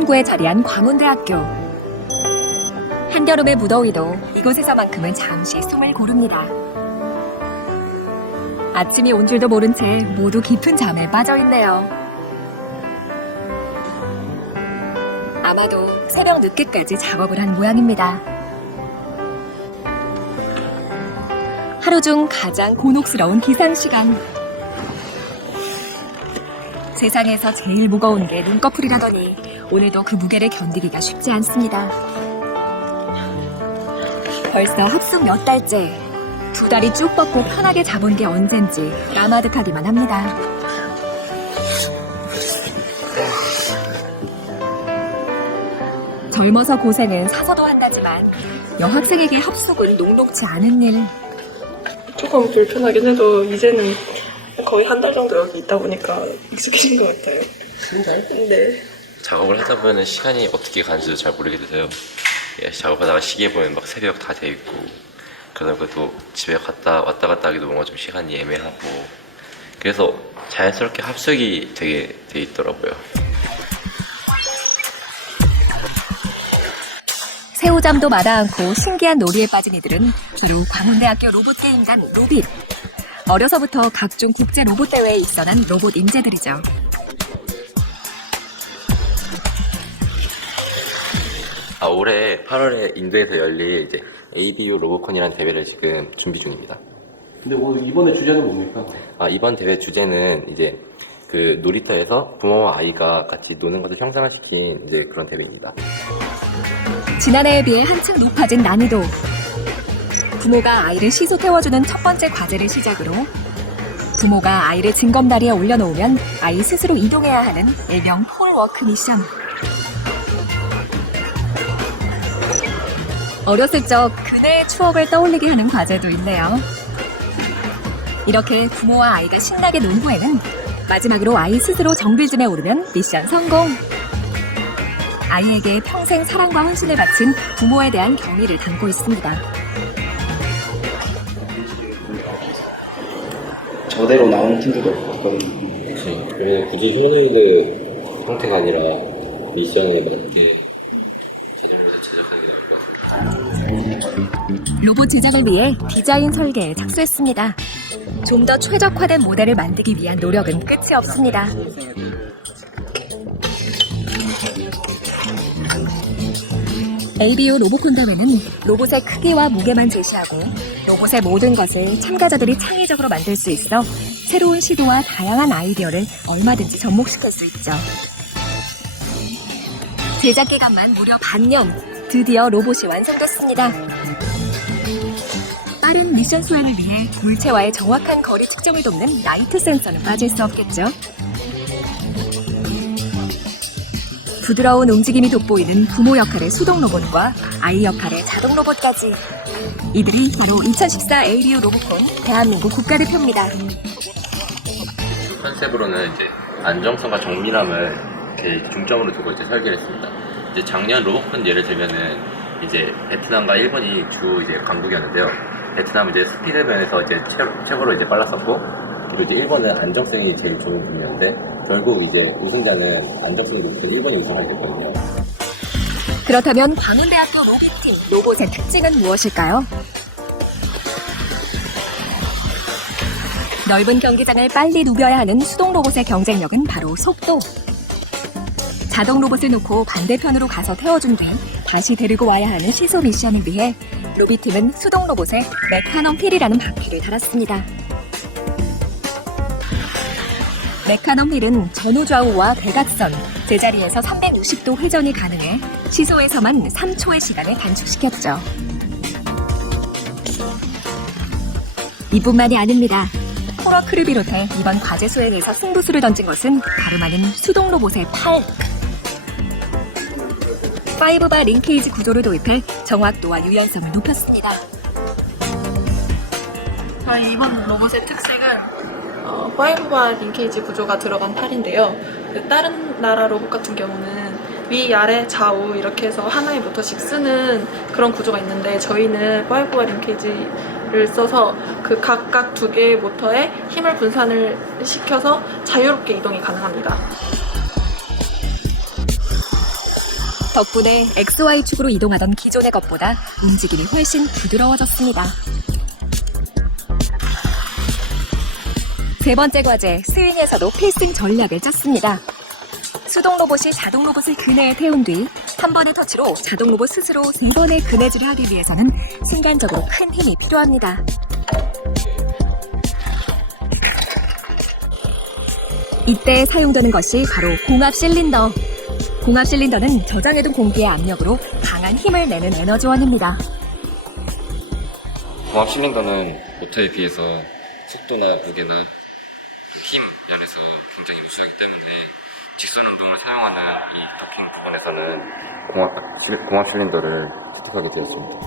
수원구에 자리한 광운대학교. 한겨울의 무더위도 이곳에서만큼은 잠시 숨을 고릅니다. 아침이 온 줄도 모른 채 모두 깊은 잠에 빠져있네요. 아마도 새벽 늦게까지 작업을 한 모양입니다. 하루 중 가장 곤혹스러운 기상시간. 세상에서 제일 무거운 게 눈꺼풀이라더니 오늘도 그 무게를 견디기가 쉽지 않습니다. 벌써 합숙 몇 달째. 2다리 쭉 뻗고 편하게 잡은 게 언젠지 까마득하기만 합니다. 젊어서 고생은 사서도 한다지만 여학생에게 합숙은 녹록지 않은 일. 조금 불편하긴 해도 이제는 거의 한 달 정도 여기 있다 보니까 익숙해진 것 같아요. 한 달? 네. 작업을 하다 보면 시간이 어떻게 가는지도 잘 모르게 돼서요. 예, 작업하다가 시계 보면 막 새벽 다 돼 있고, 그러다 또 집에 왔다 갔다 하기도 뭔가 좀 시간이 애매하고, 그래서 자연스럽게 합숙이 되게 돼 있더라고요. 새우잠도 마다 않고 신기한 놀이에 빠진 이들은 바로 광운대학교 로봇게임단 로빗. 어려서부터 각종 국제 로봇 대회에 입선한 로봇 인재들이죠. 올해 8월에 인도에서 열릴 이제 ABU 로보콘이라는 대회를 지금 준비 중입니다. 근데 오늘 이번에 주제는 뭡니까? 이번 대회 주제는 이제 그 놀이터에서 부모와 아이가 같이 노는 것을 형상화시킨 이제 그런 대회입니다. 지난해에 비해 한층 높아진 난이도. 부모가 아이를 시소 태워주는 첫 번째 과제를 시작으로 부모가 아이를 징검다리에 올려놓으면 아이 스스로 이동해야 하는 일명 폴워크 미션. 어렸을 적 그네의 추억을 떠올리게 하는 과제도 있네요. 이렇게 부모와 아이가 신나게 논 후에는 마지막으로 아이 스스로 정글짐에 오르면 미션 성공. 아이에게 평생 사랑과 헌신을 바친 부모에 대한 경의를 담고 있습니다. 저대로 나오는 팀들도 없거든요. 그치. 왜냐면 굳이 휴머노이드 형태가 아니라 미션에 맞게 로봇 제작을 위해 디자인 설계에 착수했습니다. 좀 더 최적화된 모델을 만들기 위한 노력은 끝이 없습니다. ABU 로보콘 대회는 로봇의 크기와 무게만 제시하고 로봇의 모든 것을 참가자들이 창의적으로 만들 수 있어 새로운 시도와 다양한 아이디어를 얼마든지 접목시킬 수 있죠. 제작 기간만 무려 반년, 드디어 로봇이 완성됐습니다. 빠른 미션 수행을 위해 물체와의 정확한 거리 측정을 돕는 라이트 센서는 빠질 수 없겠죠. 부드러운 움직임이 돋보이는 부모 역할의 수동 로봇과 아이 역할의 자동 로봇까지. 이들이 바로 2014 ABU 로보콘 대한민국 국가대표입니다. 컨셉으로는 이제 안정성과 정밀함을 이렇게 중점으로 두고 이제 설계를 했습니다. 이제 작년 로보콘 예를 들면은 이제 베트남과 일본이 주 이제 강국이었는데요. 베트남은 이제 스피드 면에서 이제 최고로 이제 빨랐었고, 그리고 이제 일본은 안정성이 제일 좋은 분이었는데 결국 이제 우승자는 안정성이 높은 일본이 우승하게 됐거든요. 그렇다면 광운대학교 로봇팀 로봇의 특징은 무엇일까요? 넓은 경기장을 빨리 누벼야 하는 수동 로봇의 경쟁력은 바로 속도. 자동 로봇을 놓고 반대편으로 가서 태워준 뒤 다시 데리고 와야 하는 시소 미션을 위해 로비팀은 수동 로봇에 메카논 필이라는 바퀴를 달았습니다. 메카논 필은 전후좌우와 대각선, 제자리에서 360도 회전이 가능해 시소에서만 3초의 시간을 단축시켰죠. 이뿐만이 아닙니다. 폴워크를 비롯해 이번 과제 수행에서 승부수를 던진 것은 다름 아닌 수동 로봇의 팔. 5바 링케이지 구조를 도입해 정확도와 유연성을 높였습니다. 저희 이번 로봇의 특색은 5바 링케이지 구조가 들어간 팔인데요. 다른 나라 로봇 같은 경우는 위, 아래, 좌우 이렇게 해서 하나의 모터씩 쓰는 그런 구조가 있는데 저희는 5바 링케이지를 써서 그 각각 2개의 모터에 힘을 분산을 시켜서 자유롭게 이동이 가능합니다. 덕분에 XY축으로 이동하던 기존의 것보다 움직임이 훨씬 부드러워졌습니다. 세 번째 과제, 스윙에서도 필승 전략을 짰습니다. 수동 로봇이 자동 로봇을 그네에 태운 뒤 한 번의 터치로 자동 로봇 스스로 3번의 그네질을 하기 위해서는 순간적으로 큰 힘이 필요합니다. 이때 사용되는 것이 바로 공합 실린더. 공합 실린더는 저장해둔 공기의 압력으로 강한 힘을 내는 에너지원입니다. 공합 실린더는 모터에 비해서 속도나 무게나 힘 면에서 굉장히 우수하기 때문에 직선 운동을 사용하는 이 더킹 부분에서는 공합 실린더를 채택하게 되었습니다.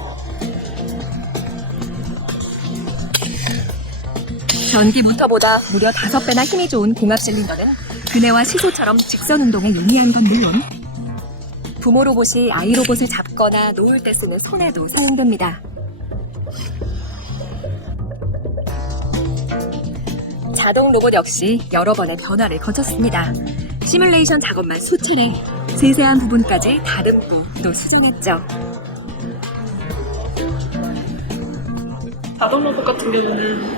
전기 모터보다 무려 5배나 힘이 좋은 공합 실린더는 그네와 시소처럼 직선 운동에 용이한 건 물론 부모 로봇이 아이 로봇을 잡거나 놓을 때 쓰는 손에도 사용됩니다. 자동 로봇 역시 여러 번의 변화를 거쳤습니다. 시뮬레이션 작업만 수차례, 세세한 부분까지 다듬고 또 수정했죠. 자동 로봇 같은 경우는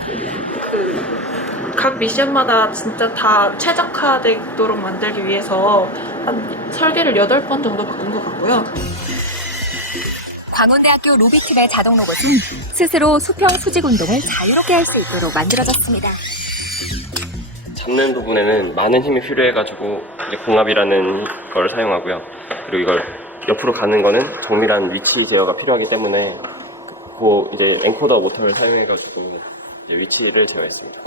각 미션마다 진짜 다 최적화되도록 만들기 위해서 한 설계를 8번 정도 바꾼 것 같고요. 광운대학교 로비팀의 자동 로봇은 스스로 수평 수직 운동을 자유롭게 할 수 있도록 만들어졌습니다. 잡는 부분에는 많은 힘이 필요해가지고 이제 공합이라는 걸 사용하고요. 그리고 이걸 옆으로 가는 거는 정밀한 위치 제어가 필요하기 때문에 그 이제 엔코더 모터를 사용해가지고 이제 위치를 제어했습니다.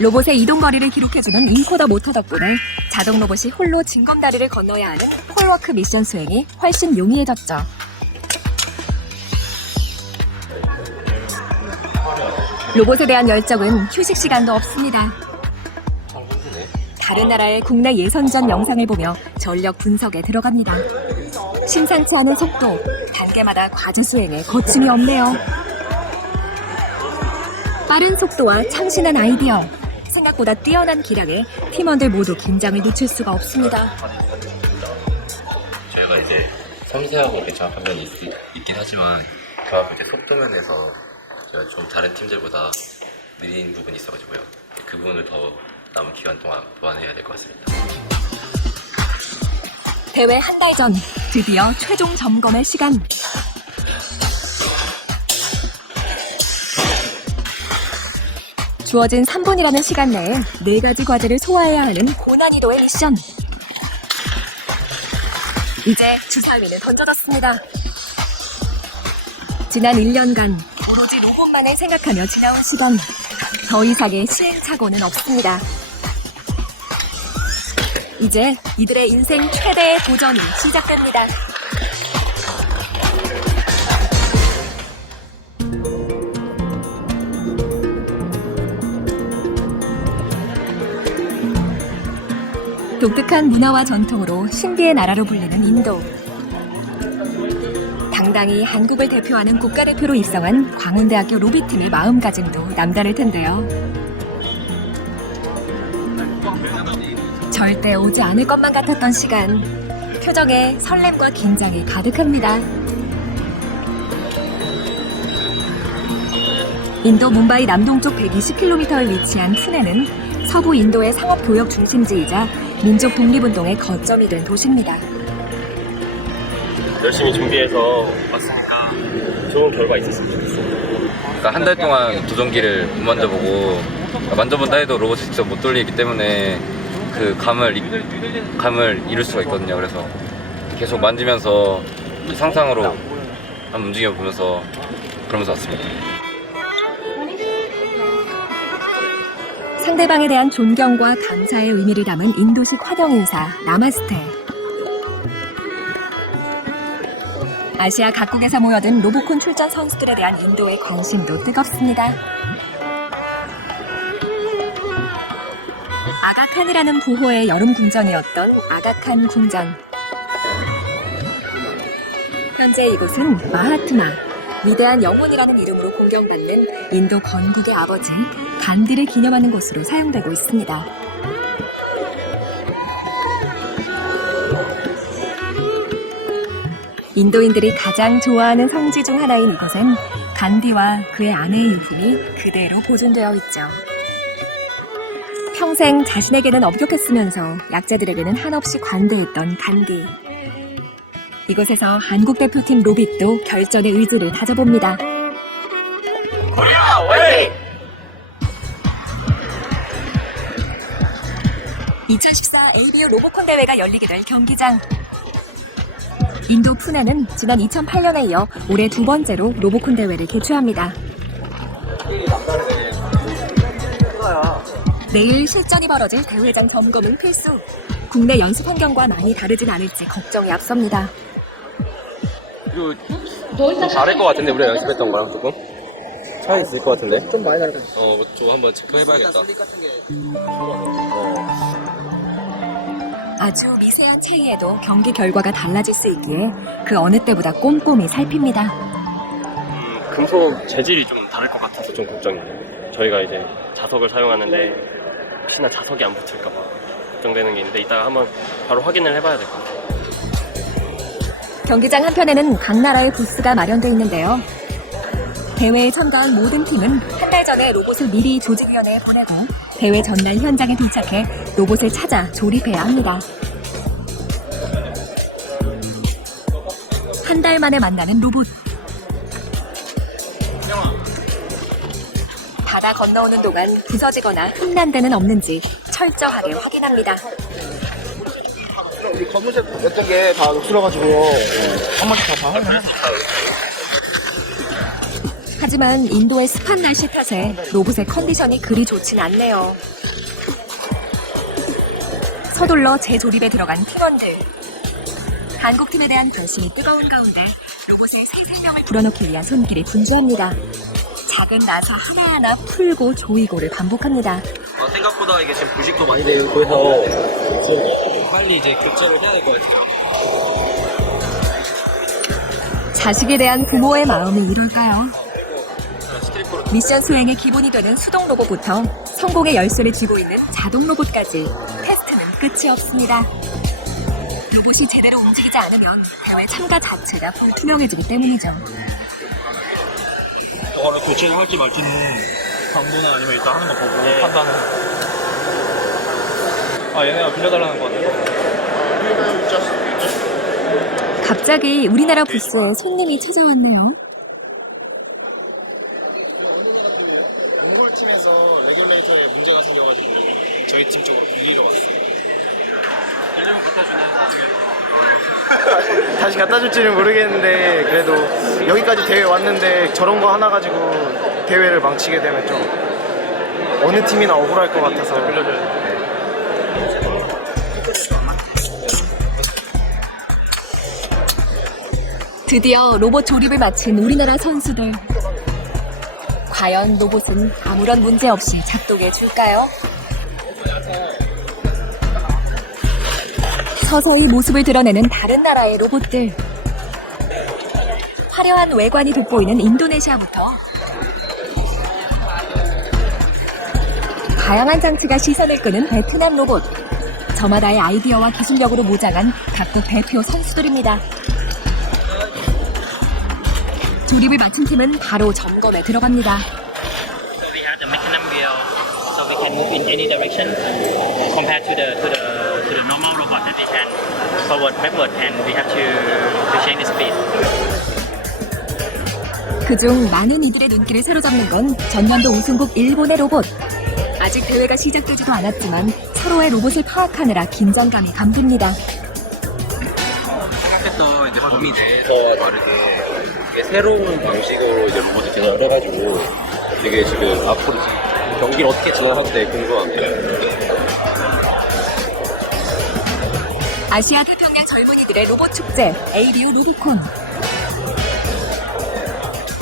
로봇의 이동 거리를 기록해주는 인코더 모터 덕분에 자동 로봇이 홀로 징검다리를 건너야 하는 폴워크 미션 수행이 훨씬 용이해졌죠. 로봇에 대한 열정은 휴식 시간도 없습니다. 다른 나라의 국내 예선전 영상을 보며 전력 분석에 들어갑니다. 심상치 않은 속도, 단계마다 과제 수행에 거침이 없네요. 빠른 속도와 창신한 아이디어, 생각보다 뛰어난 기량에 팀원들 모두 긴장을 늦출 수가 없습니다. 저희가 이제 섬세하고 이렇게 정확한 면이 있긴 하지만 그만큼 이제 속도 면에서 저희가 좀 다른 팀들보다 느린 부분이 있어가지고요. 그 부분을 더 남은 기간 동안 보완해야 될 것 같습니다. 대회 한 달 전 드디어 최종 점검의 시간. 주어진 3분이라는 시간 내에 4가지 과제를 소화해야 하는 고난이도의 미션. 이제 주사위는 던져졌습니다. 지난 1년간 오로지 로봇만을 생각하며 지나온 시간. 더 이상의 시행착오는 없습니다. 이제 이들의 인생 최대의 도전이 시작됩니다. 독특한 문화와 전통으로 신비의 나라로 불리는 인도. 당당히 한국을 대표하는 국가대표로 입성한 광운대학교 로비팀의 마음가짐도 남다를 텐데요. 절대 오지 않을 것만 같았던 시간. 표정에 설렘과 긴장이 가득합니다. 인도 뭄바이 남동쪽 120km에 위치한 푸네는 서부 인도의 상업교역 중심지이자 민족 독립운동의 거점이 된 도시입니다. 열심히 준비해서 왔으니까 좋은 결과 있었으면 좋겠습니다. 그러니까 한 달 동안 조종기를 못 만져보고 만져본다 해도 로봇이 직접 못 돌리기 때문에 그 감을 잃을 수가 있거든요. 그래서 계속 만지면서 상상으로 한번 움직여보면서 그러면서 왔습니다. 상대방에 대한 존경과 감사의 의미를 담은 인도식 화경 인사 나마스테. 아시아 각국에서 모여든 로보콘 출전 선수들에 대한 인도의 관심도 뜨겁습니다. 아가칸이라는 부호의 여름 궁전이었던 아가칸 궁전. 현재 이곳은 마하트마, 위대한 영혼이라는 이름으로 공경받는 인도 건국의 아버지 간디를 기념하는 곳으로 사용되고 있습니다. 인도인들이 가장 좋아하는 성지 중 하나인 이곳엔 간디와 그의 아내의 유품이 그대로 보존되어 있죠. 평생 자신에게는 엄격했으면서 약자들에게는 한없이 관대했던 간디. 이곳에서 한국 대표팀 로빗도 결전의 의지를 다져봅니다. 2014 ABU 로보콘 대회가 열리게 될 경기장. 인도 푸네는 지난 2008년에 이어 올해 두 번째로 로보콘 대회를 개최합니다. 내일 실전이 벌어질 대회장 점검은 필수. 국내 연습 환경과 많이 다르진 않을지 걱정이 앞섭니다. 이거 다를 것 같은데 우리가 연습했던 거랑 조금 차이 있을 것 같은데. 좀 많이 다를 것 같아. 저 한번 체크해봐야겠다. 아주 미세한 차이에도 경기 결과가 달라질 수 있기에 그 어느 때보다 꼼꼼히 살핍니다. 금속 재질이 좀 다를 것 같아서 좀 걱정이에요. 저희가 이제 자석을 사용하는데 혹시나 자석이 안 붙을까봐 걱정되는 게 있는데 이따가 한번 바로 확인을 해봐야 될 것 같아요. 경기장 한편에는 각 나라의 부스가 마련되어 있는데요. 대회에 참가한 모든 팀은 한 달 전에 로봇을 미리 조직위원회에 보내고 대회 전날 현장에 도착해 로봇을 찾아 조립해야 합니다. 한 달 만에 만나는 로봇. 바다 건너오는 동안 부서지거나 흠난 데는 없는지 철저하게 확인합니다. 우리 검은색 어떤 게 다 녹슬어가지고 한 번씩 다 하면 하지만 인도의 습한 날씨 탓에 로봇의 컨디션이 그리 좋진 않네요. 서둘러 재조립에 들어간 팀원들. 한국팀에 대한 결심이 뜨거운 가운데 로봇의 새 생명을 불어넣기 위한 손길이 분주합니다. 작은 나사 하나하나 풀고 조이고를 반복합니다. 생각보다 이게 지금 부식도 많이 되고 해서 빨리 이제 교체를 해야 될 것 같아요. 자식에 대한 부모의 마음이 이럴까요? 미션 수행의 기본이 되는 수동 로봇부터 성공의 열쇠를 쥐고 있는 자동 로봇까지 테스트는 끝이 없습니다. 로봇이 제대로 움직이지 않으면 대회 참가 자체가 불투명해지기 때문이죠. 저거를 교체를 할지 말지는 광고나 아니면 일단 하는 거 보고 판단을 얘네가 빌려달라는 거 같아요. 갑자기 우리나라 부스에 손님이 찾아왔네요. 몽골팀에서 레귤레이터에 문제가 생겨가지고 저희 팀 쪽으로 분위기가 왔어요. 다시 갖다 줄지는 모르겠는데 그래도 여기까지 대회 왔는데 저런 거 하나 가지고 대회를 망치게 되면 좀 어느 팀이나 억울할 것 같아서 드디어 로봇 조립을 마친 우리나라 선수들. 과연 로봇은 아무런 문제 없이 작동해 줄까요? 서서히 모습을 드러내는 다른 나라의 로봇들. 화려한 외관이 돋보이는 인도네시아부터 다양한 장치가 시선을 끄는 베트남 로봇. 저마다의 아이디어와 기술력으로 모장한 각국 대표 선수들입니다. 조립을 마친 팀은 바로 점검에 들어갑니다. So we have the mechanism wheel, so we can move in any direction compared to the normal robot that we can forward, backward, and we have to change the speed. 그중 많은 이들의 눈길을 사로잡는 건 전년도 우승국 일본의 로봇. 아직 대회가 시작되지도 않았지만 서로의 로봇을 파악하느라 긴장감이 감돕니다. 생각했던 이제 범위 내에서 다르게 이게 새로운 방식으로 이제 로봇을 개발을 해가지고 되게 지금 앞으로 경기를 어떻게 진행할지 되게 궁금합니다. 아시아 태평양 젊은이들의 로봇 축제 ABU 루비콘.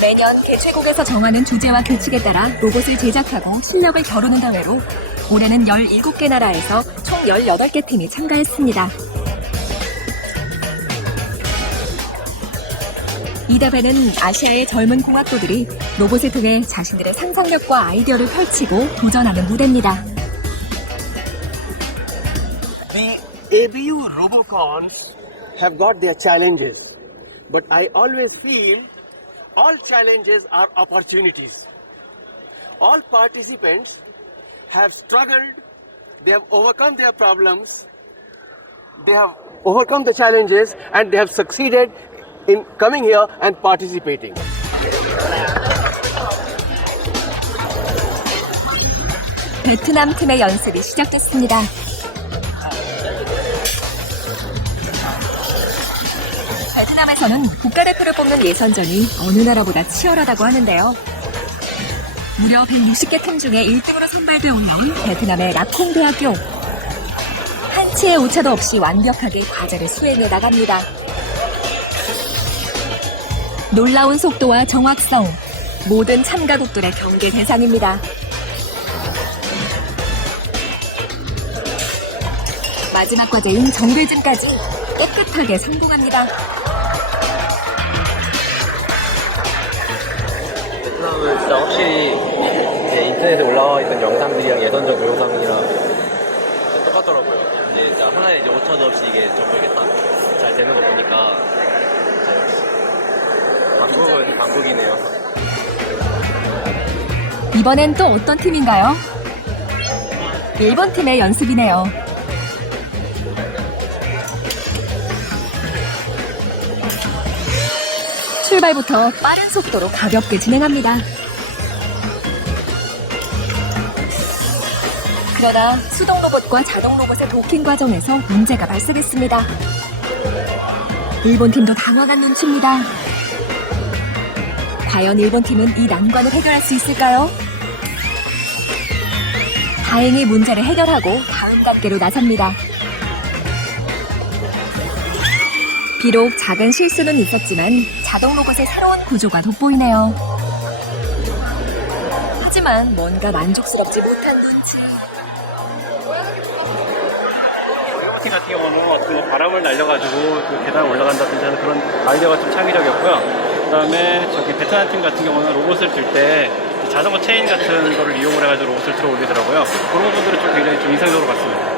매년 개최국에서 정하는 주제와 규칙에 따라 로봇을 제작하고 실력을 겨루는 대회로 올해는 17개 나라에서 총 18개 팀이 참가했습니다. 이 대회는 아시아의 젊은 공학도들이 로봇을 통해 자신들의 상상력과 아이디어를 펼치고 도전하는 무대입니다. The ABU Robocons have got their challenges. but I always feel all challenges are opportunities. All participants have struggled, they have overcome their problems, they have overcome the challenges, and they have succeeded in coming here and participating. 베트남 팀의 연습이 시작됐습니다. 베트남에서는 국가대표를 뽑는 예선전이 어느 나라보다 치열하다고 하는데요. 무려 160개 팀 중에 1등으로 선발되어 올라온 베트남의 라콩대학교. 한치의 오차도 없이 완벽하게 과제를 수행해 나갑니다. 놀라운 속도와 정확성, 모든 참가국들의 경계 대상입니다. 마지막 과제인 정글짐까지 깨끗하게 성공합니다. 베트남은 진짜 확실히 인터넷에 올라와 있던 영상들이랑 예선전 동영상이랑 진짜 똑같더라고요. 이제 진짜 하나에 이제 오차도 없이 이게 전부 이게 딱 잘 되는 거 보니까 한국은 강국이네요. 이번엔 또 어떤 팀인가요? 일본 팀의 연습이네요. 출발부터 빠른 속도로 가볍게 진행합니다. 그러나 수동 로봇과 자동 로봇의 도킹 과정에서 문제가 발생했습니다. 일본 팀도 당황한 눈치입니다. 과연 일본 팀은 이 난관을 해결할 수 있을까요? 다행히 문제를 해결하고 다음 단계로 나섭니다. 비록 작은 실수는 있었지만 자동 로봇의 새로운 구조가 돋보이네요. 하지만 뭔가 만족스럽지 못한 눈치. 팀 같은 경우는 그 바람을 날려가지고 그 계단을 올라간다든지 하는 그런 아이디어가 좀 창의적이었고요. 그다음에 저기 베트남 팀 같은 경우는 로봇을 들 때 자전거 체인 같은 거를 이용을 해가지고 로봇을 들어 올리더라고요. 그런 부분들은 좀 굉장히 좀 인상적으로 봤습니다.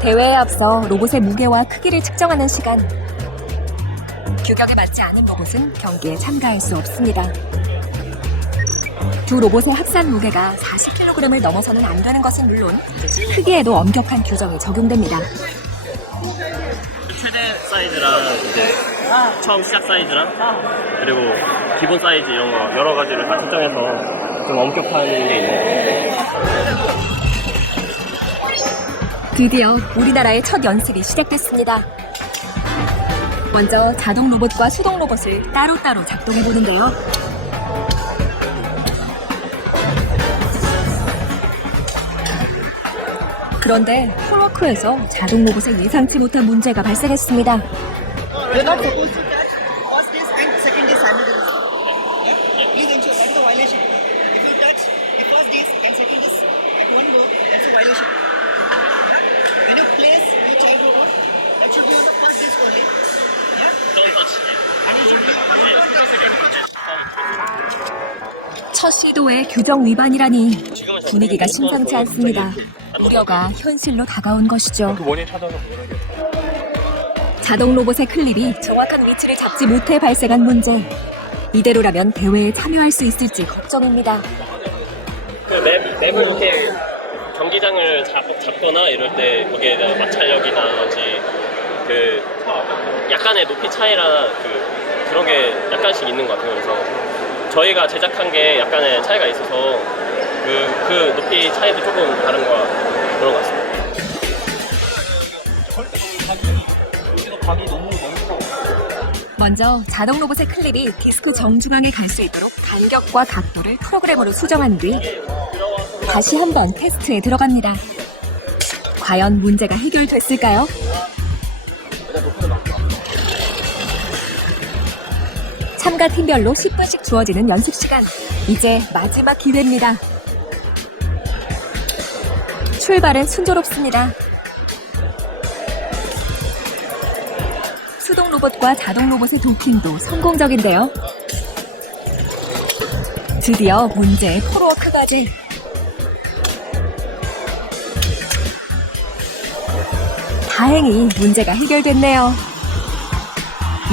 대회에 앞서 로봇의 무게와 크기를 측정하는 시간. 규격에 맞지 않은 로봇은 경기에 참가할 수 없습니다. 두 로봇의 합산 무게가 40kg을 넘어서는 안 되는 것은 물론 크기에도 엄격한 규정이 적용됩니다. 최대 사이즈랑 이제 처음 시작 사이즈랑 그리고 기본 사이즈 이런 거 여러 가지를 다 측정해서 좀 엄격한 게 있는 것 드디어 우리나라의 첫 연습이 시작됐습니다. 먼저 자동 로봇과 수동 로봇을 따로따로 작동해 보는데요. 그런데 폴워크에서 자동 로봇에 예상치 못한 문제가 발생했습니다. 첫 시도에 규정 위반이라니 분위기가 심상치 않습니다. 우려가 현실로 다가온 것이죠. 자동 로봇의 클립이 정확한 위치를 잡지 못해 발생한 문제. 이대로라면 대회에 참여할 수 있을지 걱정입니다. 그 맵을 이렇게 경기장을 잡거나 이럴 때 거기에 대한 마찰력이라든지 그 약간의 높이 차이나 그런 게 약간씩 있는 것 같아요. 그래서 저희가 제작한 게 약간의 차이가 있어서 그 높이 차이도 조금 다른 그런 것 같습니다. 먼저 자동 로봇의 클립이 디스크 정중앙에 갈 수 있도록 간격과 각도를 프로그램으로 수정한 뒤 다시 한번 테스트에 들어갑니다. 과연 문제가 해결됐을까요? 참가 팀별로 10분씩 주어지는 연습 시간. 이제 마지막 기회입니다. 출발은 순조롭습니다. 수동 로봇과 자동 로봇의 도킹도 성공적인데요. 드디어 문제의 폴워크 과제. 다행히 문제가 해결됐네요.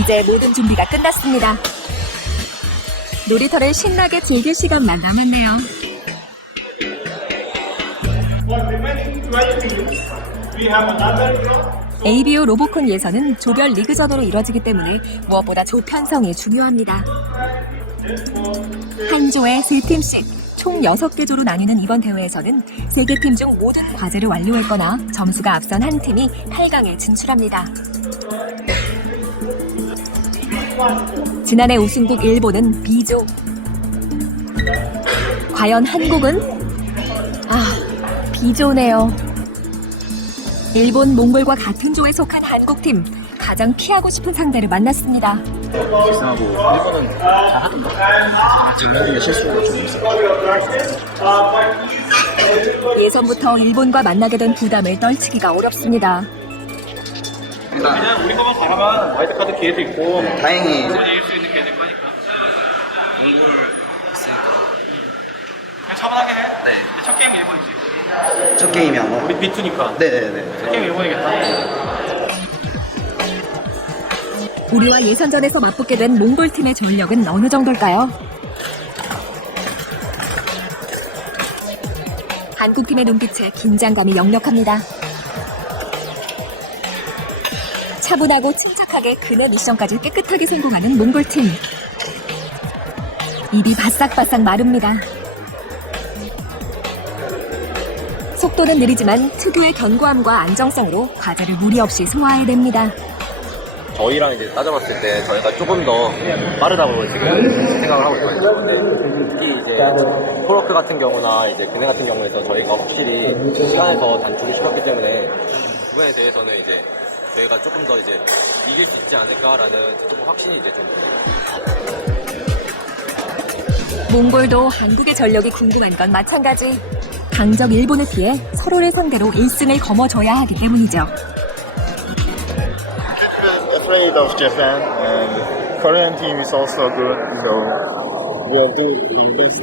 이제 모든 준비가 끝났습니다. 놀이터를 신나게 즐길 시간만 남았네요. ABO 로보콘 예선은 조별 리그전으로 이뤄지기 때문에 무엇보다 조 편성이 중요합니다. 한 조에 3팀씩 총 6개 조로 나뉘는 이번 대회에서는 3개 팀 중 모든 과제를 완료했거나 점수가 앞선 한 팀이 8강에 진출합니다. 지난해 우승국 일본은 B조. 과연 한국은? B조네요. 일본, 몽골과 같은 조에 속한 한국팀. 가장 피하고 싶은 상대를 만났습니다. 이상하고 일본은 잘하던데 장면 중에 실수가 좀 있어. 예선부터 일본과 만나게 된 부담을 떨치기가 어렵습니다. 그냥 우리 거만 잘하면 와이드카드 기회도 있고 다행히 이길 수 있는 기회도 거니까. 몽골 있으니까. 그냥 차분하게 해. 네. 첫 게임 일본이지. 첫 게임이 아마 우리 B2니까. 네네네. 첫 게임 일본이겠다. 우리와 예선전에서 맞붙게 된 몽골팀의 전력은 어느 정도일까요? 한국팀의 눈빛에 긴장감이 역력합니다. 차분하고 침착하게 그네 미션까지 깨끗하게 성공하는 몽골팀. 입이 바싹바싹 마릅니다. 속도는 느리지만 특유의 견고함과 안정성으로 과제를 무리 없이 소화해냅니다. 저희랑 이제 따져봤을 때 저희가 조금 더 빠르다고 지금 생각을 하고 있거든요. 근데 특히 이제 코로크 같은 경우나 이제 그네 같은 경우에서 저희가 확실히 시간을 더 단축을 시켰기 때문에 그 부분에 대해서는 이제 저희가 조금 더 이제 이길 수 있지 않을까라는 조금 확신이 이제 좀 듭니다. 몽골도 한국의 전력이 궁금한 건 마찬가지. 강적 일본을 피해 서로를 상대로 1승을 거머줘야 하기 때문이죠. Afraid of Japan and Korean team is also good, so we'll do our best.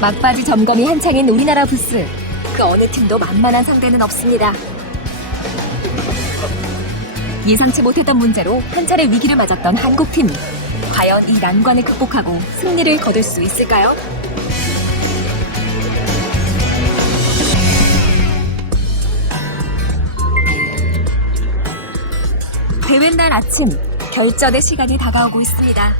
막바지 점검이 한창인 우리나라 부스. 그 어느 팀도 만만한 상대는 없습니다. 예상치 못했던 문제로 한 차례 위기를 맞았던 한국팀. 과연 이 난관을 극복하고 승리를 거둘 수 있을까요? 대회날 아침, 결전의 시간이 다가오고 있습니다.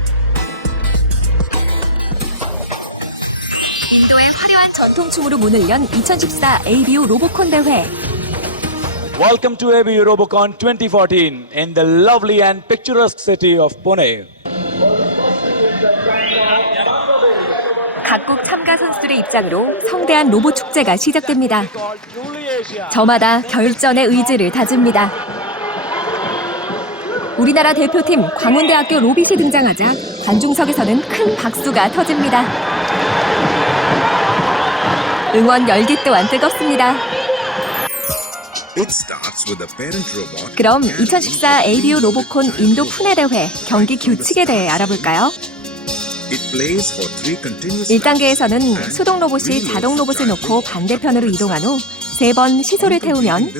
인도의 화려한 전통춤으로 문을 연 2014 ABO 로보콘 대회. Welcome to ABU Robocon 2014 in the lovely and picturesque city of Pune. 각국 참가 선수들의 입장으로 성대한 로봇 축제가 시작됩니다. 저마다 결전의 의지를 다집니다. 우리나라 대표팀 광운대학교 로빗이 등장하자 관중석에서는 큰 박수가 터집니다. 응원 열기 또한 뜨겁습니다. 그럼 2014 ABO 로보콘 인도 푸네 대회 경기 규칙에 대해 알아볼까요? 1단계에서는 수동 로봇이 자동 로봇을 놓고 반대편으로 이동한 후 3번 시소를 태우면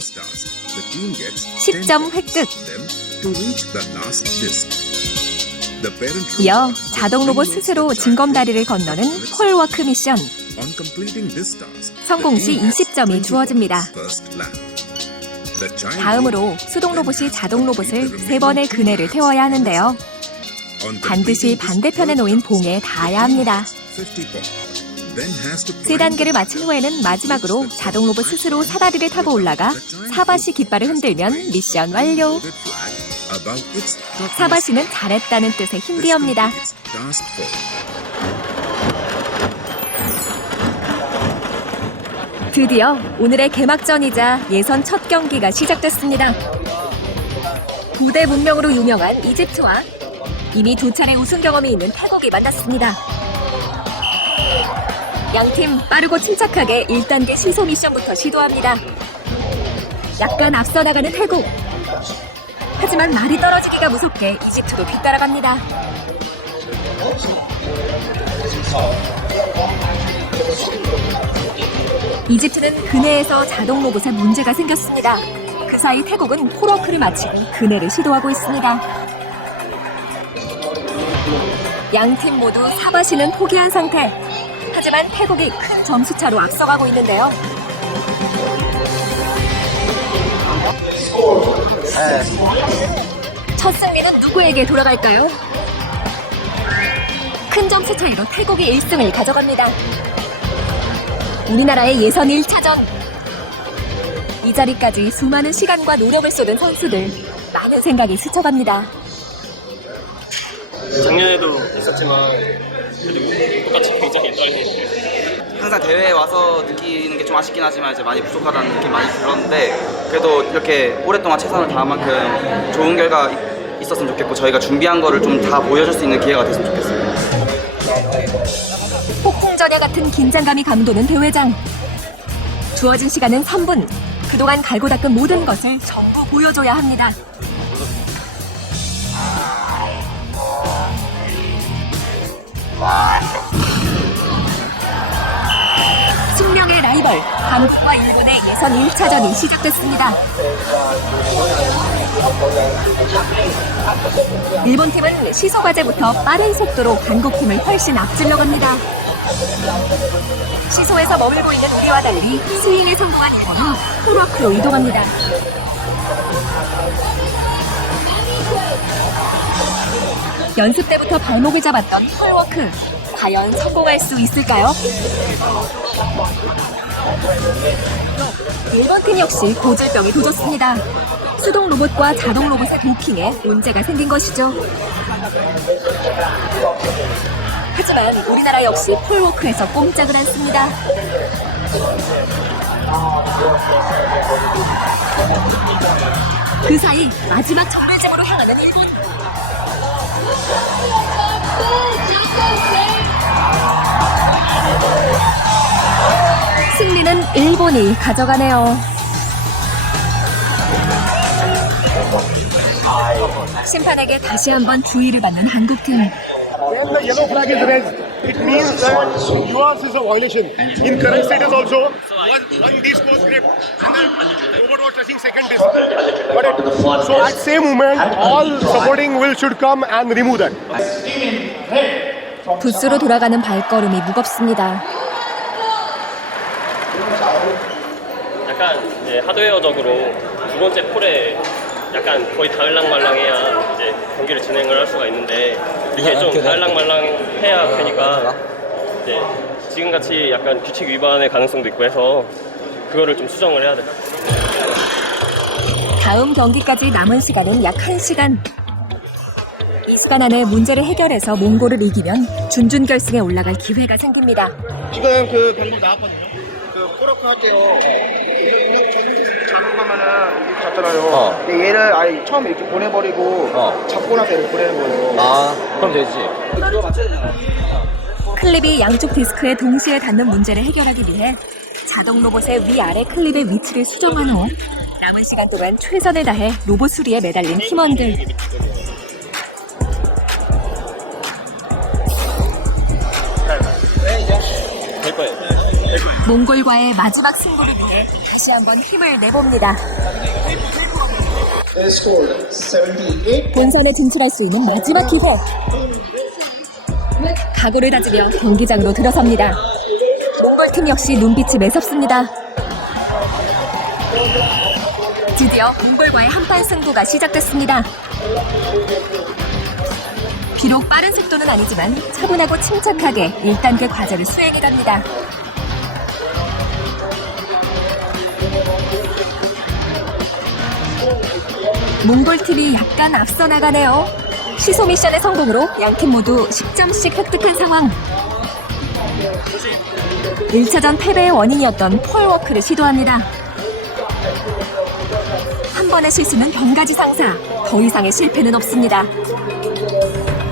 10점 획득. 이어 자동 로봇 스스로 징검다리를 건너는 폴워크 미션. 성공 시 20점이 주어집니다. 다음으로 수동 로봇이 자동 로봇을 3번의 그네를 태워야 하는데요. 반드시 반대편에 놓인 봉에 닿아야 합니다. 3단계를 마친 후에는 마지막으로 자동 로봇 스스로 사다리를 타고 올라가 사바시 깃발을 흔들면 미션 완료. 사바시는 잘했다는 뜻의 힌디어입니다. 드디어 오늘의 개막전이자 예선 첫 경기가 시작됐습니다. 부대 문명으로 유명한 이집트와 이미 2차례 우승 경험이 있는 태국이 만났습니다. 양팀 빠르고 침착하게 1단계 시소 미션부터 시도합니다. 약간 앞서 나가는 태국. 하지만 말이 떨어지기가 무섭게 이집트도 뒤따라갑니다. 이집트는 그네에서 자동 로봇에 문제가 생겼습니다. 그 사이 태국은 폴워크를 마치고 그네를 시도하고 있습니다. 양팀 모두 사바시는 포기한 상태. 하지만 태국이 큰 점수차로 앞서가고 있는데요. 첫 승리는 누구에게 돌아갈까요? 큰 점수 차이로 태국이 1승을 가져갑니다. 우리나라의 예선 1차전. 이 자리까지 수많은 시간과 노력을 쏟은 선수들. 많은 생각이 스쳐갑니다. 작년에도 있었지만 그래도 똑같이 굉장히 떨리네요. 항상 대회에 와서 느끼는 게 좀 아쉽긴 하지만 이제 많이 부족하다는 느낌 많이 들었는데 그래도 이렇게 오랫동안 최선을 다한 만큼 좋은 결과 있었으면 좋겠고 저희가 준비한 거를 좀 다 보여줄 수 있는 기회가 됐으면 좋겠어요. 폭풍전야 같은 긴장감이 감도는 대회장. 주어진 시간은 3분. 그동안 갈고 닦은 모든 것을 전부 보여줘야 합니다. 숙명의 라이벌, 한국과 일본의 예선 1차전이 시작됐습니다. 일본 팀은 시소 과제부터 빠른 속도로 한국팀을 훨씬 앞질러 갑니다. 시소에서 머물고 있는 우리와 달리 스윙에 성공한 일본은 폴워크로 이동합니다. 연습 때부터 발목을 잡았던 폴워크. 과연 성공할 수 있을까요? 일본 팀 역시 고질병이 도졌습니다. 수동 로봇과 자동 로봇의 도킹에 문제가 생긴 것이죠. 하지만 우리나라 역시 폴워크에서 꼼짝을 않습니다. 그 사이 마지막 정글짐으로 향하는 일본. 승리는 일본이 가져가네요. 심판에게 다시 한번 주의를 받는 한국팀. When the yellow flag is raised, it means that yours is a violation. In current status also, one disc was gripped and the robot was touching second disc. So at same moment, all supporting will should come and remove that. 부스로 돌아가는 발걸음이 무겁습니다. 약간 이제 하드웨어적으로 두 번째 폴에 약간 거의 다을랑말랑해야 이제 경기를 진행을 할 수가 있는데 이게 좀 다을랑말랑해야 되니까 이제 지금같이 약간 규칙 위반의 가능성도 있고 해서 그거를 좀 수정을 해야 돼. 다음 경기까지 남은 시간은 약 1시간. 이 시간 안에 문제를 해결해서 몽골을 이기면 준결승에 올라갈 기회가 생깁니다. 지금 그 방법 나왔거든요. 그 폴워크 할 때요. 잡고 가면은 이렇게 잡잖아요. 근데 얘를 아예 처음에 이렇게 보내버리고 잡고 나서 이렇게 보내는 거예요. 아, 그럼 되지. 그거 맞춰야 되잖아. 클립이 양쪽 디스크에 동시에 닿는 문제를 해결하기 위해 자동 로봇의 위아래 클립의 위치를 수정한 후 남은 시간 동안 최선을 다해 로봇 수리에 매달린 팀원들. 될 거예요. 몽골과의 마지막 승부를 위해 다시 한번 힘을 내봅니다. 본선에 진출할 수 있는 마지막 기회. 각오를 다지며 경기장으로 들어섭니다. 몽골팀 역시 눈빛이 매섭습니다. 드디어 몽골과의 한판 승부가 시작됐습니다. 비록 빠른 속도는 아니지만 차분하고 침착하게 1단계 과제를 수행해갑니다. 몽골팀이 약간 앞서 나가네요. 시소 미션의 성공으로 양팀 모두 10점씩 획득한 상황. 1차전 패배의 원인이었던 폴워크를 시도합니다. 한 번의 실수는 병가지상사. 더 이상의 실패는 없습니다.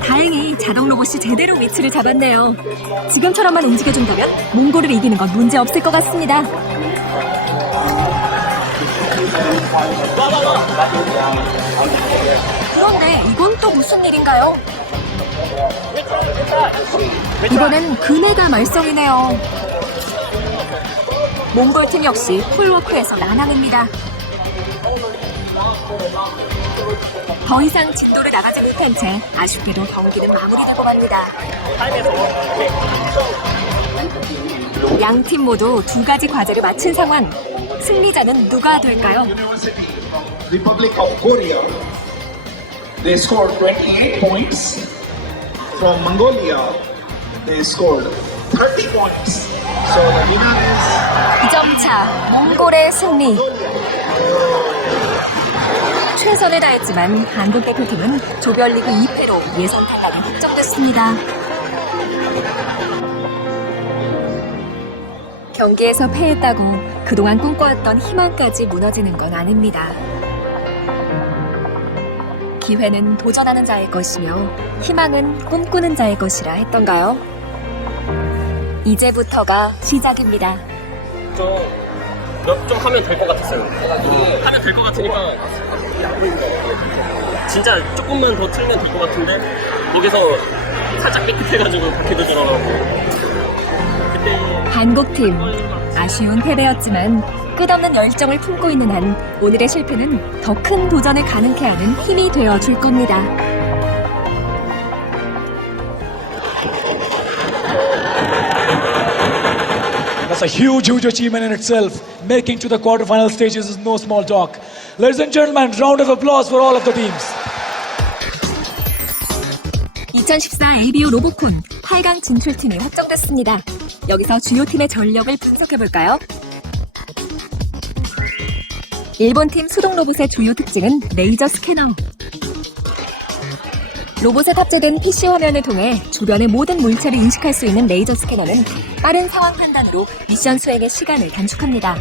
다행히 자동 로봇이 제대로 위치를 잡았네요. 지금처럼만 움직여준다면 몽골을 이기는 건 문제 없을 것 같습니다. 그런데 이건 또 무슨 일인가요? 이번엔 그네가 말썽이네요. 몽골팀 역시 풀워크에서 난항입니다. 더 이상 진도를 나가지 못한 채 아쉽게도 경기는 마무리되고 맙니다. 양 팀 모두 두 가지 과제를 마친 상황. 승리자는 누가 될까요? Republic of Korea. They scored 28 points. From Mongolia, they scored 30 points. So the winner is 2점 차, 몽골의 승리. 최선을 다했지만 한국 대표팀은 조별리그 2패로 예선 탈락이 확정됐습니다. 경기에서 패했다고 그동안 꿈꿔왔던 희망까지 무너지는 건 아닙니다. 기회는 도전하는 자의 것이며 희망은 꿈꾸는 자의 것이라 했던가요? 이제부터가 시작입니다. 좀 하면 될 것 같았어요. 하면 될 것 같으니까 진짜 조금만 더 틀면 될 것 같은데 거기서 살짝 삐끗해가지고 그렇게도 들어가고. 그때 한국팀 아쉬운 패배였지만 끝없는 열정을 품고 있는 한 오늘의 실패는 더 큰 도전을 가능케 하는 힘이 되어줄 겁니다. That's a huge achievement in itself. Making to the quarterfinal stages is no small talk. Ladies and gentlemen, round of applause for all of the teams. 2014 ABU 로보콘 8강 진출팀이 확정됐습니다. 여기서 주요 팀의 전력을 분석해볼까요? 일본 팀 수동 로봇의 주요 특징은 레이저 스캐너. 로봇에 탑재된 PC 화면을 통해 주변의 모든 물체를 인식할 수 있는 레이저 스캐너는 빠른 상황 판단으로 미션 수행의 시간을 단축합니다.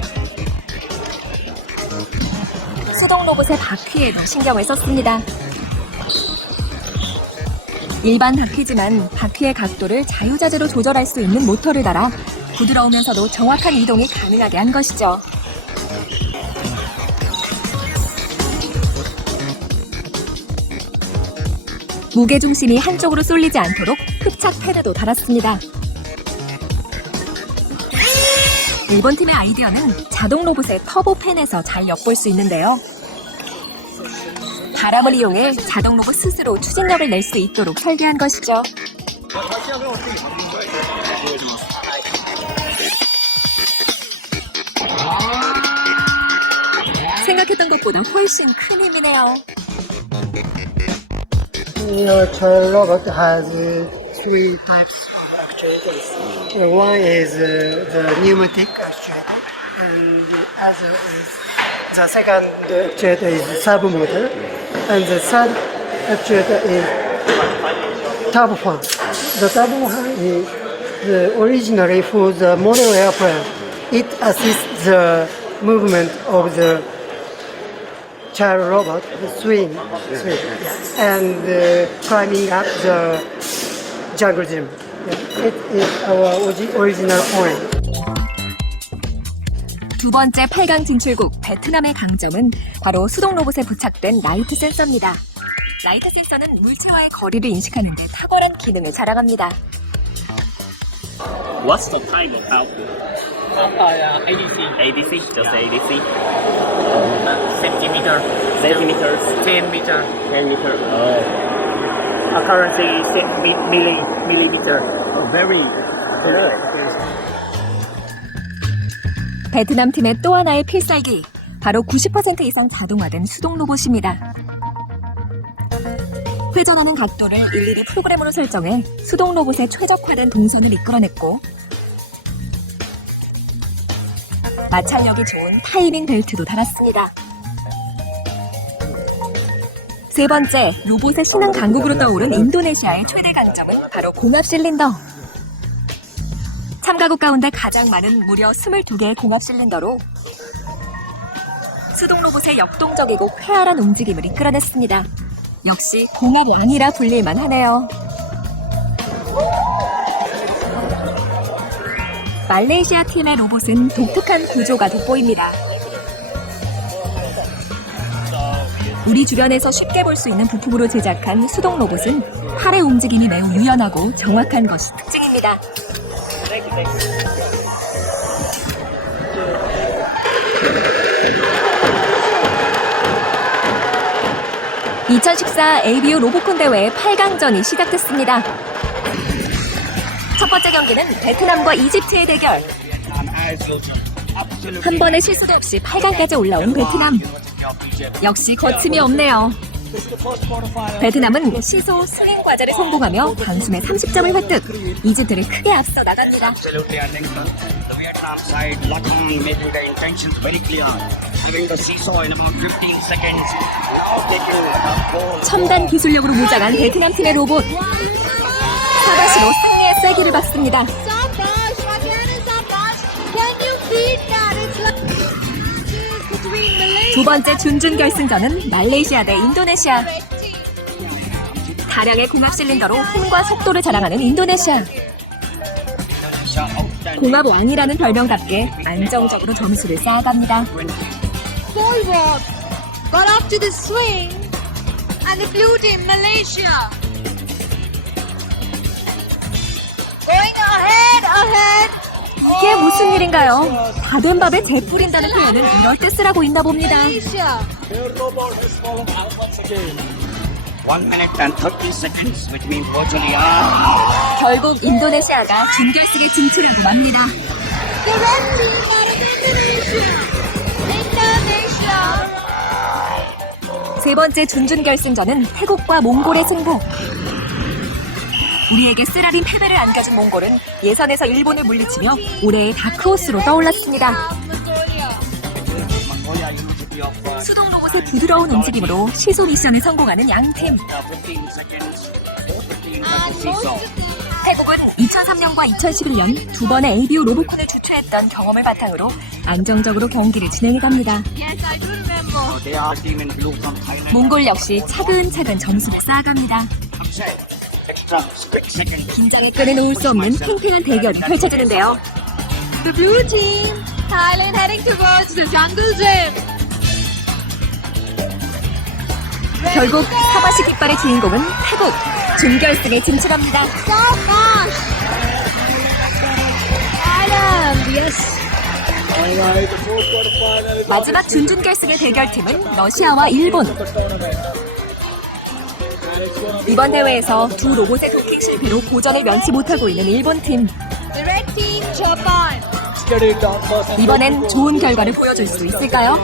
수동 로봇의 바퀴에도 신경을 썼습니다. 일반 바퀴지만 바퀴의 각도를 자유자재로 조절할 수 있는 모터를 달아 부드러우면서도 정확한 이동이 가능하게 한 것이죠. 무게중심이 한쪽으로 쏠리지 않도록 흡착 패드도 달았습니다. 일본 팀의 아이디어는 자동 로봇의 터보 팬에서 잘 엿볼 수 있는데요. 바람을 이용해 자동 로봇 스스로 추진력을 낼 수 있도록 설계한 것이죠. 생각했던 것보다 훨씬 큰 힘이네요. Your robot has three types of actuators. One is the pneumatic actuator, and the other is the second actuator is servo motor, and the third actuator is turbo fan. The turbo fan is originally for the model airplane. It assists the movement of the child robot, the swing, and climbing up the jungle gym. It is our original point. 두 번째 8강 진출국 베트남의 강점은 바로 수동 로봇에 부착된 라이트 센서입니다. 라이트 센서는 물체와의 거리를 인식하는 데 탁월한 기능을 자랑합니다. What's the type of output? ADC. ADC, just ADC. Centimeter. Centimeters. 10 meter. 10 meter. Accuracy is millimeter. Very good. 베트남 팀의 또 하나의 필살기, 바로 90% 이상 자동화된 수동 로봇입니다. 회전하는 각도를 일일이 프로그램으로 설정해 수동 로봇의 최적화된 동선을 이끌어냈고, 마찰력이 좋은 타이밍 벨트도 달았습니다. 세 번째, 로봇의 신흥 강국으로 떠오른 인도네시아의 최대 강점은 바로 공합 실린더. 참가국 가운데 가장 많은 무려 22개의 공합 실린더로 수동 로봇의 역동적이고 쾌활한 움직임을 이끌어냈습니다. 역시 공합 왕이라 불릴만 하네요. 말레이시아 팀의 로봇은 독특한 구조가 돋보입니다. 우리 주변에서 쉽게 볼 수 있는 부품으로 제작한 수동 로봇은 팔의 움직임이 매우 유연하고 정확한 것이 특징입니다. 2014 ABU 로보콘 대회 8강전이 시작됐습니다. 첫 번째 경기는 베트남과 이집트의 대결. 한 번의 실수도 없이 8강까지 올라온 베트남. 역시 거침이 없네요. 베트남은 시소 스윙 과제를 성공하며 단숨에 30점을 획득. 이집트를 크게 앞서 나갑니다. 첨단 기술력으로 무장한 베트남 팀의 로봇. 사바시로 승리의 쐐기를 받습니다. 두 번째 준준결승전은 말레이시아 대 인도네시아. 다량의 공합 실린더로 힘과 속도를 자랑하는 인도네시아. 공합 왕이라는 별명답게 안정적으로 점수를 쌓아갑니다. Forward, got up to the swing, and the blue team Malaysia going ahead. 이게 무슨 일인가요? 다 된 밥에 재 뿌린다는 표현은 이럴 때 쓰라고 있나 봅니다. Malaysia. 1 minute and 30 seconds, which means virtually 결국 인도네시아가 준결승에 진출을 합니다. The red team out of Indonesia. 세 번째 준준결승전은 태국과 몽골의 승부. 우리에게 쓰라린 패배를 안겨준 몽골은 예선에서 일본을 물리치며 올해의 다크호스로 떠올랐습니다. 수동 로봇의 부드러운 움직임으로 시소 미션을 성공하는 양팀. 태국은 2003년과 2011년 두 번의 ABU 로보콘을 주최했던 경험을 바탕으로 안정적으로 경기를 진행해갑니다. 몽골 역시 차근차근 점수를 쌓아갑니다. 긴장을 끄내놓을 수 없는 팽팽한 대결이 펼쳐지는데요. The blue team, Thailand heading towards the jungle gym. 결국 사바시 깃발의 주인공은 태국, 준결승에 진출합니다. So fast. Thailand, yes. 마지막 준준결승의 대결팀은 러시아와 일본. 이번 대회에서 두 로봇의 도킹 실패로 도전을 면치 못하고 있는 일본 팀. The red team, Japan. 이번엔 좋은 결과를 보여줄 수 있을까요?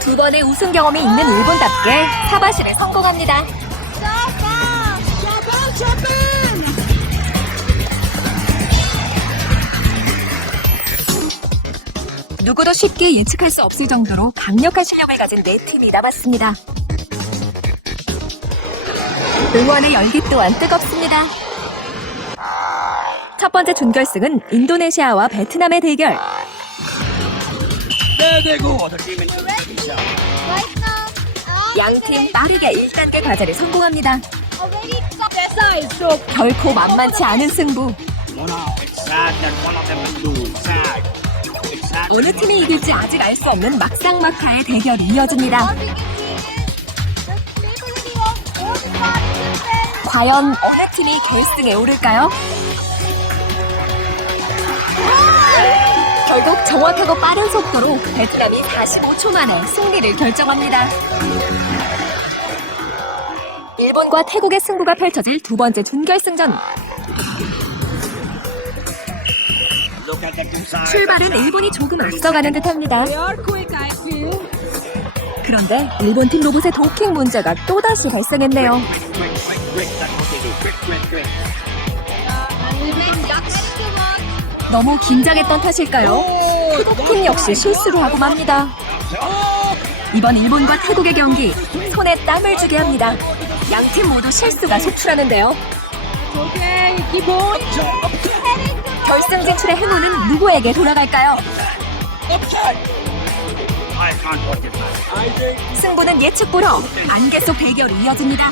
두 번의 우승 경험이 있는 일본답게 사바시를 성공합니다. So fast. Japan, Japan. 누구도 쉽게 예측할 수 없을 정도로 강력한 실력을 가진 네 팀이 남았습니다. 응원의 열기 또한 뜨겁습니다. 첫 번째 준결승은 인도네시아와 베트남의 대결. 양팀 빠르게 1단계 과제를 성공합니다. 결코 만만치 않은 승부. 어느 팀이 이길지 아직 알 수 없는 막상막하의 대결이 이어집니다. 과연 어느 팀이 결승에 오를까요? 결국 정확하고 빠른 속도로 베트남이 45초 만에 승리를 결정합니다. 일본과 태국의 승부가 펼쳐질 두 번째 준결승전. 출발은 일본이 조금 앞서가는 듯합니다. 그런데 일본 팀 로봇의 도킹 문제가 또다시 발생했네요. 너무 긴장했던 탓일까요? 태국팀 역시 실수를 하고 맙니다. 이번 일본과 태국의 경기, 손에 땀을 주게 합니다. 양팀 모두 실수가 속출하는데요. 결승 진출의 행운은 누구에게 돌아갈까요? 승부는 예측 불허. 안개 속 대결이 이어집니다.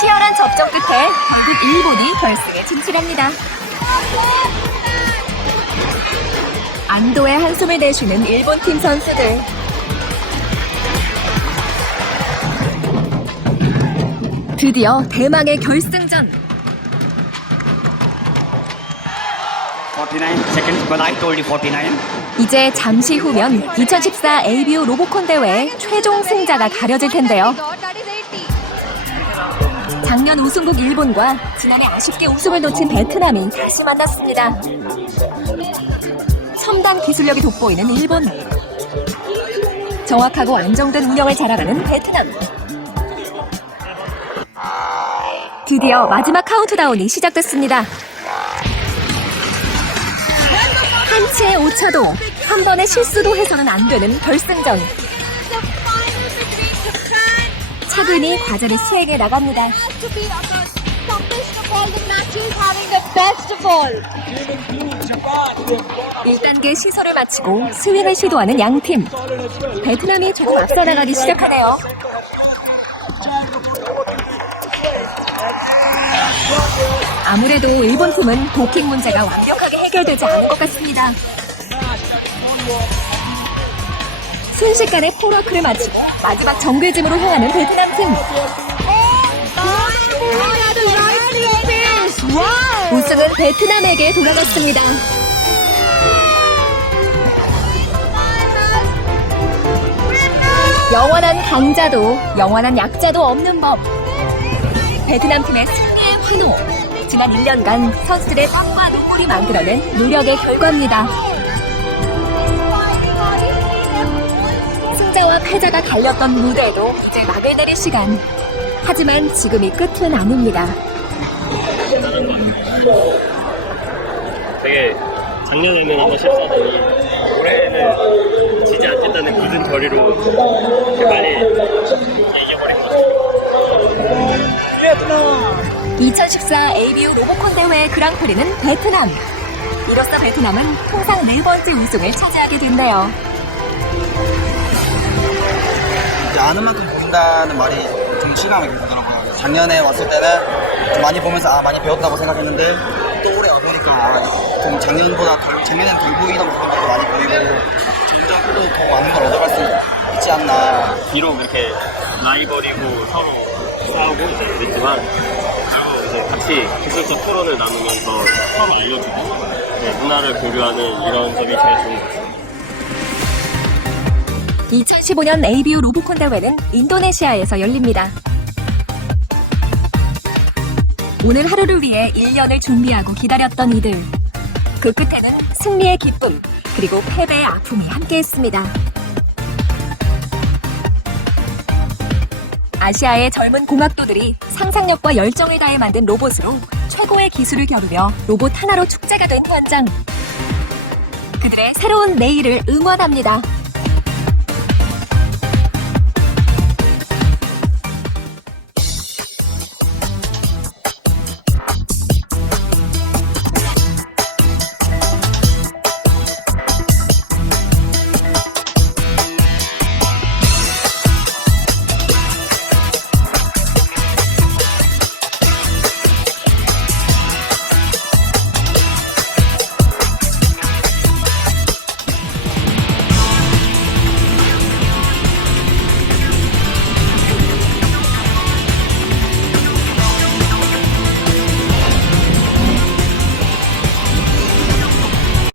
치열한 접전 끝에 결국 일본이 결승에 진출합니다. 안도의 한숨을 내쉬는 일본 팀 선수들. 드디어 대망의 결승전. 49 seconds, but I told you 49. 이제 잠시 후면 2014 ABU 로보콘 대회 최종 승자가 가려질 텐데요. 작년 우승국 일본과 지난해 아쉽게 우승을 놓친 베트남이 다시 만났습니다. 첨단 기술력이 돋보이는 일본. 정확하고 안정된 운영을 자랑하는 베트남. 드디어 마지막 카운트다운이 시작됐습니다. 한치의 오차도 한 번의 실수도 해서는 안 되는 결승전. 차근히 과제를 수행해 나갑니다. Best of all. 1단계 시설을 마치고 스윙을 시도하는 양팀. 베트남이 조금 앞서 나가기 시작하네요. 아무래도 일본 팀은 도킹 문제가 완벽하게 해결되지 않은 것 같습니다. 순식간에 폴워크를 마치고 마지막 정글짐으로 향하는 베트남 팀. 우승은 베트남에게 돌아갔습니다. 영원한 강자도 영원한 약자도 없는 법. 베트남 팀의 승리의 환호. 지난 1년간 선수들의 땀과 눈물이 만들어낸 노력의 결과입니다. 승자와 패자가 갈렸던 무대도 이제 막을 내릴 시간. 하지만 지금이 끝은 아닙니다. 되게 작년에는 한번 실수하더니 올해는 지지 않겠다는 굳은 결의로 이렇게 빨리 이겨버린 것 같아요. 2014 ABU 로보콘 대회 그랑프리는 베트남. 이로써 베트남은 통상 4번째 우승을 차지하게 됐네요. 아는 만큼 보인다는 말이 좀 실감이 들더라고요. 작년에 왔을 때는 좀 많이 보면서 많이 배웠다고 생각했는데 또 올해 와보니까 좀 작년에는 덜 보이던 것도 많이 보이고 점점 더 많은 걸 얻어갈 수 있지 않나. 비록 이렇게 라이벌이고 서로 싸우고 이제 그랬지만 그리고 이제 같이 기술적 토론을 나누면서 서로 알려주고 문화를 교류하는 이런 점이 제일 좋은 것 같아요. 2015년 ABU 로보콘 대회는 인도네시아에서 열립니다. 오늘 하루를 위해 1년을 준비하고 기다렸던 이들. 그 끝에는 승리의 기쁨, 그리고 패배의 아픔이 함께했습니다. 아시아의 젊은 공학도들이 상상력과 열정을 다해 만든 로봇으로 최고의 기술을 겨루며 로봇 하나로 축제가 된 현장. 그들의 새로운 내일을 응원합니다.